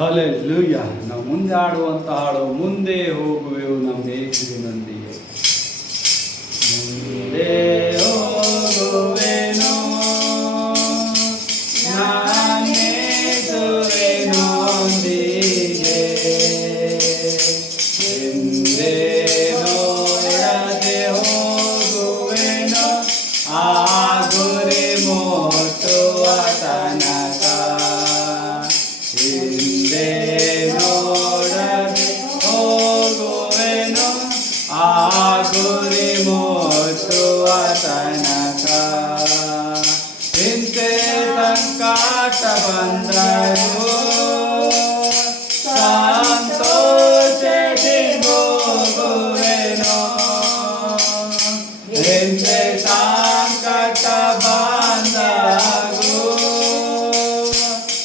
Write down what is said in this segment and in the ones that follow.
Hallelujah. ನಾವು ಮುಂದೆ ಆಡುವಂತ ಹಾಡು, ಮುಂದೆ ಹೋಗುವೆವು ನಮ್ಮ ಯೇಸುವಿನೊಂದಿಗೆ. ಮುಂದೆ ಹೋಗುವೆನು ನಾನೇಸುವಿನೊಂದಿಗೆ, ಹಿಂದೆ ನೋಡದೆ ಹೋಗುವೆನು ಆ ಗುರಿ ಮುಟ್ಟುವ ತನಕ. ಹಿಂದೆ ನೋಡದೆ ಹೋಗುವೆನು ಆ ಗುರಿ ಮುಟ್ಟುವ ತನಕ. ಹಿಂದೆ ಸಂಕಟ ಬಂದರು ಸಂತೋಷದಿಂದ ಹೋಗುವೆನು. ಹಿಂದೆ ಸಂಕಟ ಬಂದರು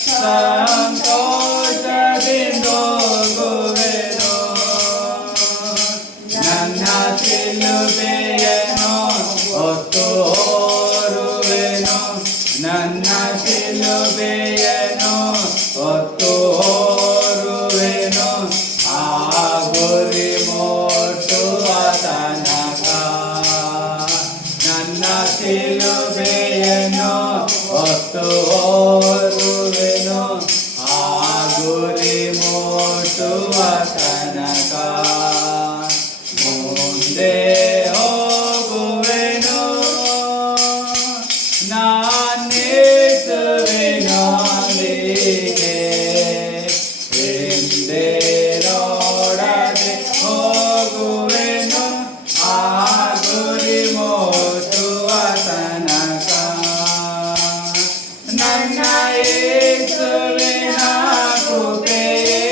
ಸಂತೋಷದಿಂದ ಹೋಗುವೆನು. ನನ್ನ ಶಿಲುಬೆಯನ್ನು ಹೊತ್ತು ಹೊರುವೆನು, ನನ್ನ ಶಿಲುಬೆಯನ್ನು ಹೊತ್ತು ಹೊರುವೆನು ಆ ಗುರಿ ಮುಟ್ಟುವ ತನಕ. ನನ್ನ ಶಿಲುಬೆಯನ್ನು ಹೊತ್ತು ಹೊರುವೆನು ಆ ಗುರಿ ಮುಟ್ಟುವ ತನಕ. ಮುಂದೆ ಹೋಗುವೆನು ನಾನೇಸುವಿನೊಂದಿಗೆ, ಹಿಂದೆ ನೋಡದೆ ಹೋಗುವೆನು ಆ ಗುರಿ ಮುಟ್ಟುವ ತನಕ. ನನ್ನ ಯೇಸುವಿನ ಕೃಪೆಯೇ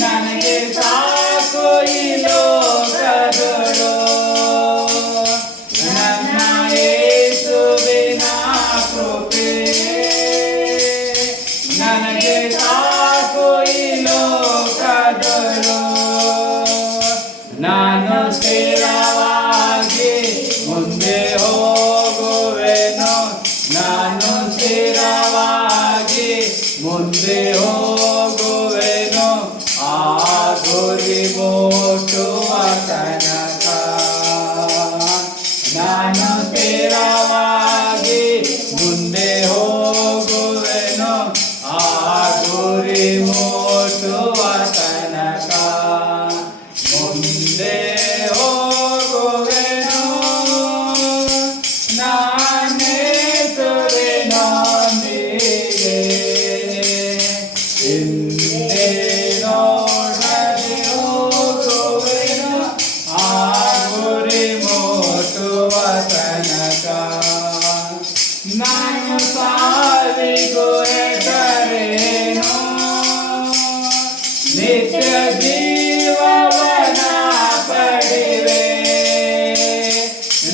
ನನಗೆ ಸಾಕು ಈ ಲೋಕದೊಳು. ನನ್ನ ಯೇಸುವಿನ ಕೃಪೆಯೇ ನನಗೆ ಸಾಕು ಈ ಲೋಕದೊಳು. ನಾನು ಸ್ಥಿರವಾಗಿ ಮುಂದೆ ಹೋಗುವೆನು, ನಾನು ಸ್ಥಿರವಾಗಿ ಮುಂದೆ ಹೋಗುವೆನು ಆ ಗುರಿ ಮುಟ್ಟುವ ತನಕ. ನಾನು ಸ್ಥಿರವಾಗಿ ಮುಂದೆ ಹೋಗುವೆನು ಆ ಗುರಿ ಮುಟ್ಟುವ ತನಕ. ಮುಂದೆ ಹೋಗುವೆನು ನಾನೇಸುವಿನೊಂದಿಗೆ, ಹಿಂದೆ ನೋಡದೆ ಹೋಗುವೆನು ಆ ಗುರಿ ಮುಟ್ಟುವ ತನಕ. ನಾನು ಸಾವಿಗೂ ಹೆದರೇನು, ನಿತ್ಯ ಜೀವವನ ಪಡೆವೆ.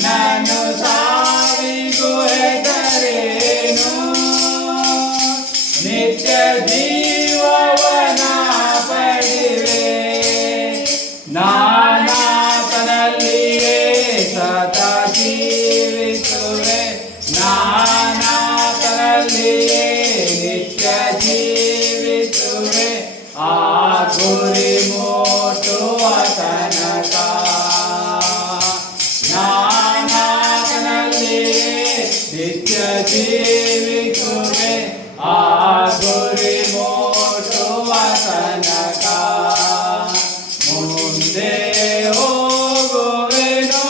ನಾನು ಸಾವಿಗೂ ಹೆದರೇನು, ನಿತ್ಯ ಜೀವವನ ಪಡೆವೆ. ನಾನಾತನಲ್ಲಿಯೇ ಸದಾ ಜೀವಿಸುವೆ, ನಾನಾತನಲ್ಲಿಯೇ ನಿತ್ಯ ಜೀವಿಸುವೆ ಆ ಗುರಿ ಮುಟ್ಟುವ ತನಕ. ನಾನಾತನಲ್ಲಿಯೇ ನಿತ್ಯ ಜೀವಿಸುವೆ ಆ ಗುರಿ ಮುಟ್ಟುವ ತನಕ. ಮುಂದೆ ಹೋಗುವೆನು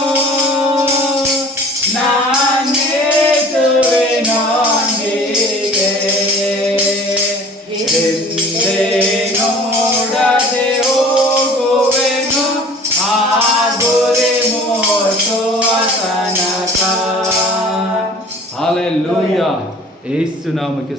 ನಾನೇಸುವಿನೊಂದಿಗೆ, ಹಿಂದೆ ನೋಡದೆ ಹೋಗುವೆನು ಆ ಗುರಿ ಮುಟ್ಟುವ ತನಕ. ಹಲ್ಲೆಲೂಯ. ಯೇಸು ನಾಮಕ್ಕೆ